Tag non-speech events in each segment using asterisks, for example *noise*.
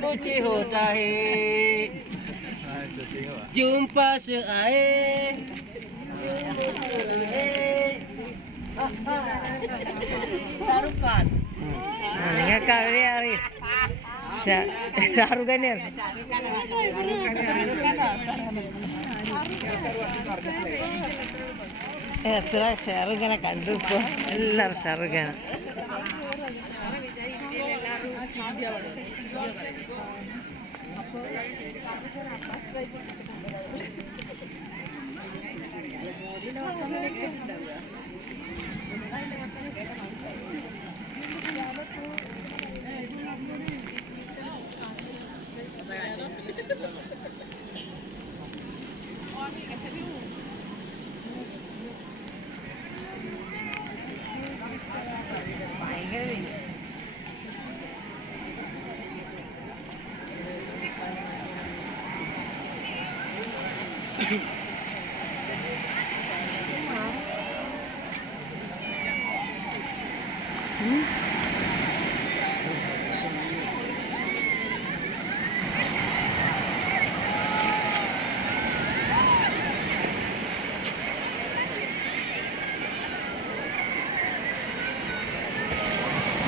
कुची होता है जुम्पा से आए Nggak kali hari. harukan ya. Eh, terus sarugan kan dulu. Ellar sarugan. എല്ലാവരും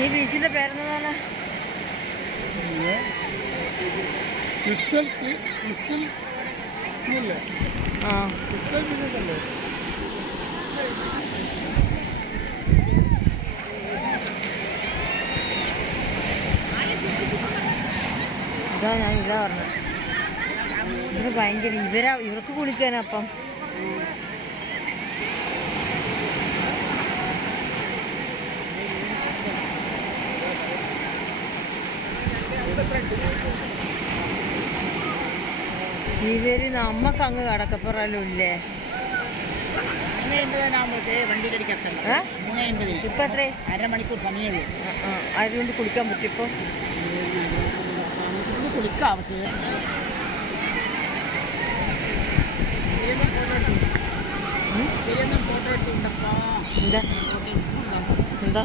ഈ ബീച്ചിന്റെ പേരെന്താണ് ക്രിസ്റ്റൽ ക്രിസ്റ്റൽ ആ. ക്രിസ്റ്റൽ ഇതാ ഞാൻ ഇതാ പറഞ്ഞത്. ഇവർ ഭയങ്കര ഇവരാ ഇവർക്ക് കുളിക്കാനാ ഇവർ നമ്മക്ക് അങ്ങ് കടക്കപ്പുറല്ലോ ഇപ്പൊ എത്രേ? അരമണിക്കൂർ സമയമുള്ളൂ. ആ, ആ. അതുകൊണ്ട് കുളിക്കാൻ പറ്റും ഇപ്പൊ കുളിക്കാം പക്ഷേ. എന്താ? എന്താ?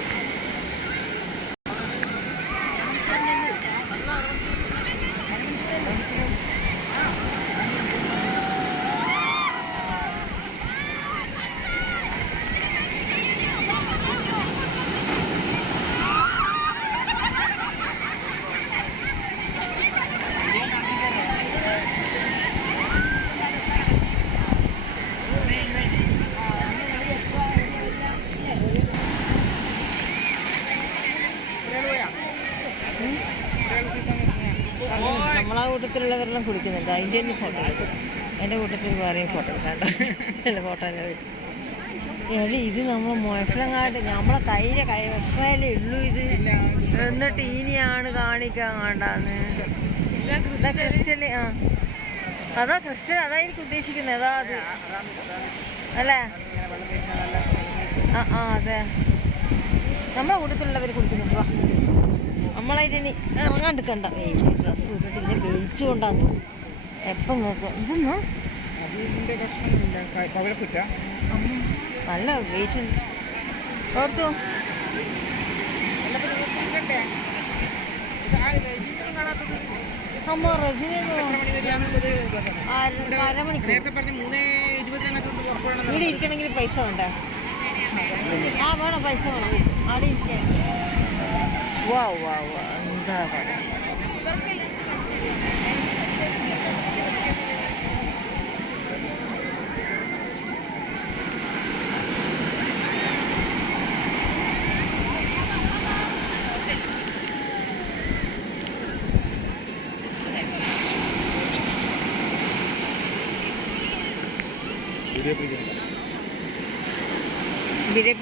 നമ്മളെ കൂട്ടത്തിലുള്ളവരെല്ലാം കുടിക്കുന്നുണ്ട്. അതിന്റെ തന്നെ ഫോട്ടോ എടുക്കും എന്റെ കൂട്ടത്തിൽ വേറെയും ഫോട്ടോ എടുക്കാണ്ട് എന്റെ ഫോട്ടോ തന്നെ എടി ഇത് നമ്മൾ മുഴപ്പിലങ്ങാട്ട് നമ്മളെ കയ്യിലെ കൈ വിഷമല്ലേ ഉള്ളൂ ഇത്. എന്നിട്ട് ഇനിയാണ് കാണിക്കാൻ കാണ്ടാന്ന് ക്രിസ്റ്റൽ ആ. അതാ ക്രിസ്റ്റൽ അതാ എനിക്ക് ഉദ്ദേശിക്കുന്നത്. അതാ അത്. അല്ലേ? ആ ആ അതെ. നമ്മളെ കൂട്ടത്തിലുള്ളവർ കുടിക്കുന്നുണ്ടോ. നമ്മളതിന് ഇറങ്ങാണ്ടിക്കണ്ട ഡ്രസ്സ് ഇട്ടിട്ട് കൊണ്ടാന്ന് എപ്പം നോക്കും. ഇതെന്നാ നല്ല വെയിറ്റ് ഉണ്ട്. ഓർത്തു. അമ്മ ഇവിടെ ഇരിക്കണമെങ്കിൽ പൈസ വേണ്ട? ആ വേണം പൈസ വേണം. അവിടെ ഇരിക്കാൻ वाह वाह वाह धन्यवाद वीडियो पिटिकंडु वीडियो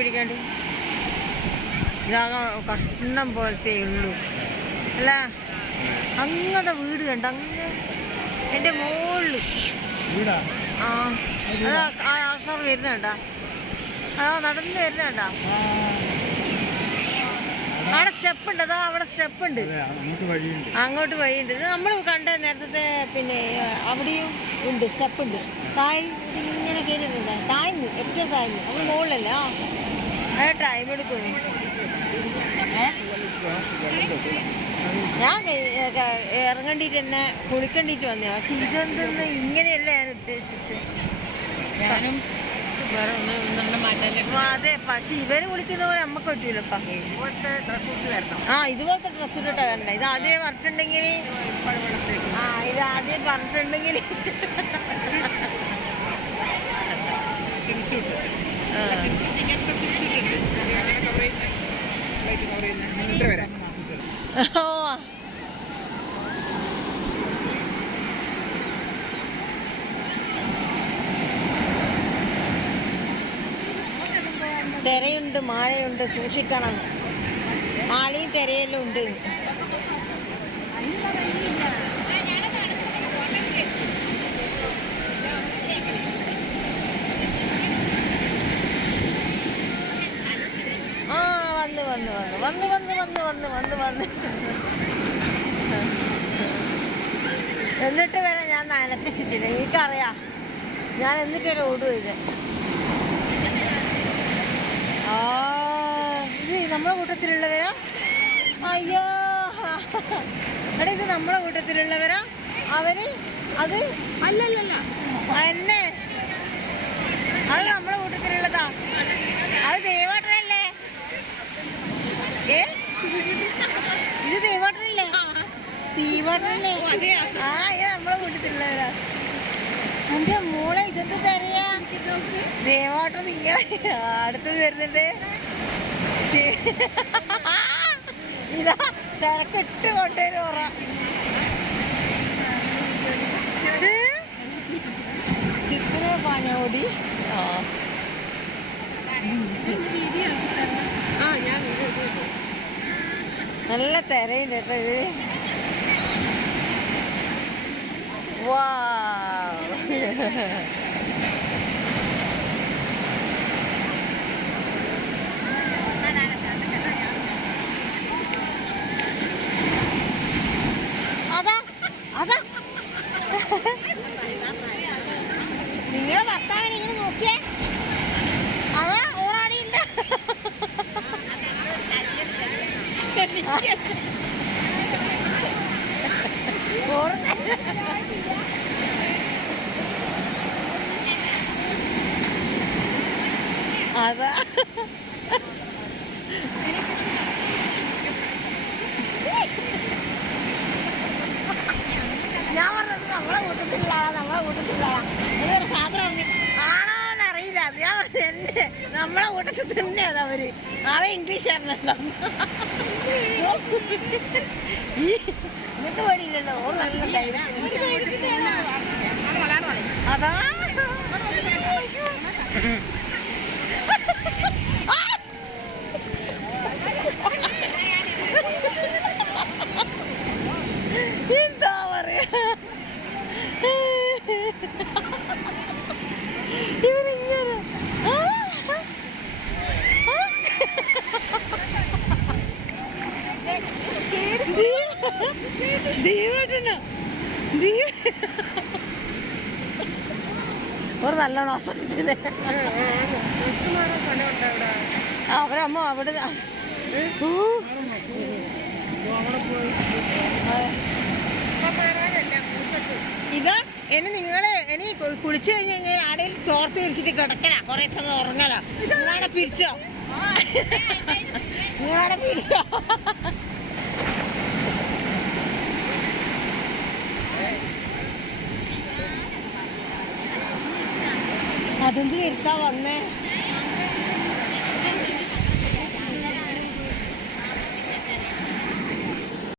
ഇതാകെ കഷ്ണം പോലത്തെ ഉള്ളൂ. അല്ല അങ്ങനെ വീട് കണ്ട? അങ്ങ് എന്റെ മുകളിൽ ആ അത് ആൾക്കാർ വരുന്നുണ്ട ആ നടന്ന് വരുന്നുണ്ട അവിടെ സ്റ്റെപ്പ് ഉണ്ട് അതാ അവിടെ സ്റ്റെപ്പ് ഉണ്ട് അതെ അങ്ങോട്ട് വഴിയുണ്ട്. ഇത് നമ്മൾ കണ്ട നേരത്തെ പിന്നെ അവിടെയും ഉണ്ട് സ്റ്റെപ്പ് ഉണ്ട് താഴെ ഇങ്ങനെ കയറിയിട്ടുണ്ട് താഴ്ന്നു ഏറ്റവും താഴ്ന്നു. അവിടെ മുകളിലല്ല? ആ. അത് ടൈം എടുക്കും ഞാൻ ഇറങ്ങണ്ടിട്ട് എന്നെ കുളിക്കണ്ടിട്ട് വന്നേ. പക്ഷെ ഇതെന്തെന്ന് ഇങ്ങനെയല്ല ഞാൻ ഉദ്ദേശിച്ചത് ഞാനും അതെ പക്ഷെ ഇവർ കുളിക്കുന്ന പോലെ നമ്മക്ക് പറ്റൂലപ്പാ. ആ ഇതുപോലത്തെ ഡ്രസ് ഇട്ടിട്ടാ വരണ്ട. ഇത് ആദ്യം പറഞ്ഞിട്ടുണ്ടെങ്കിൽ ആ ഇത് ആദ്യം പറഞ്ഞിട്ടുണ്ടെങ്കിൽ ശരി ആ. തിരയുണ്ട് മാലയുണ്ട് സൂക്ഷിക്കണം. മാലയും തിരയെല്ലാം ഉണ്ട് ആ വന്ന് വന്ന് വന്ന് വന്ന് വന്ന് വന്ന് വന്ന്. എന്നിട്ട് വരെ ഞാൻ നനപ്പിച്ചിട്ടില്ല. എനിക്കറിയാം. ഞാൻ എന്നിട്ട് വരെ ഓടും ഇത് ആ ഇത് നമ്മളെ കൂട്ടത്തിലുള്ളവരാ? അയ്യോ. എടാ ഇത് നമ്മളെ കൂട്ടത്തിലുള്ളവരാ? അവർ? അത്? അല്ലല്ലല്ല. എന്നെ? അത് നമ്മളെ കൂട്ടത്തിലുള്ളതാ. അത് ദേവാട്ടനല്ലേ ആ ഇത് നമ്മളെ കൂട്ടത്തിലുള്ളവരാ എന്റെ മോളെ ഇതെന്ത് തരയാ? ദേവാട്ടം ഇങ്ങനെ അടുത്ത് വരുന്നുണ്ട് ഇതാ തിരക്കിട്ട് കൊണ്ടുവരും ഓറ ആ. നല്ല തിരയുണ്ട് കേട്ടോ ഇത്. 哇 *laughs* നമ്മളെ കൂട്ടത്തിൽ തന്നെയാണ് അവർ. ആളെ ഇംഗ്ലീഷാണല്ലോ നിങ്ങൾക്ക് പണിയില്ലല്ലോ അതാ ദീപേട്ടനാ ദീപ ഒരു നല്ലോണം ആസ്വദിച്ചില്ലേ അവരമ്മ അവിടെ. ഇത് ഇനി നിങ്ങൾ ഇനി കുളിച്ചു കഴിഞ്ഞ് കഴിഞ്ഞാൽ ആടെയിൽ ചോർത്ത് വിരിച്ചിട്ട് കിടക്കല. കുറെ സമയം ഉറങ്ങല. നിങ്ങളവിടെ പിരിച്ചോ? നിങ്ങളവിടെ പിരിച്ചോ? അതെന്ത് വരുത്താ വന്നേ?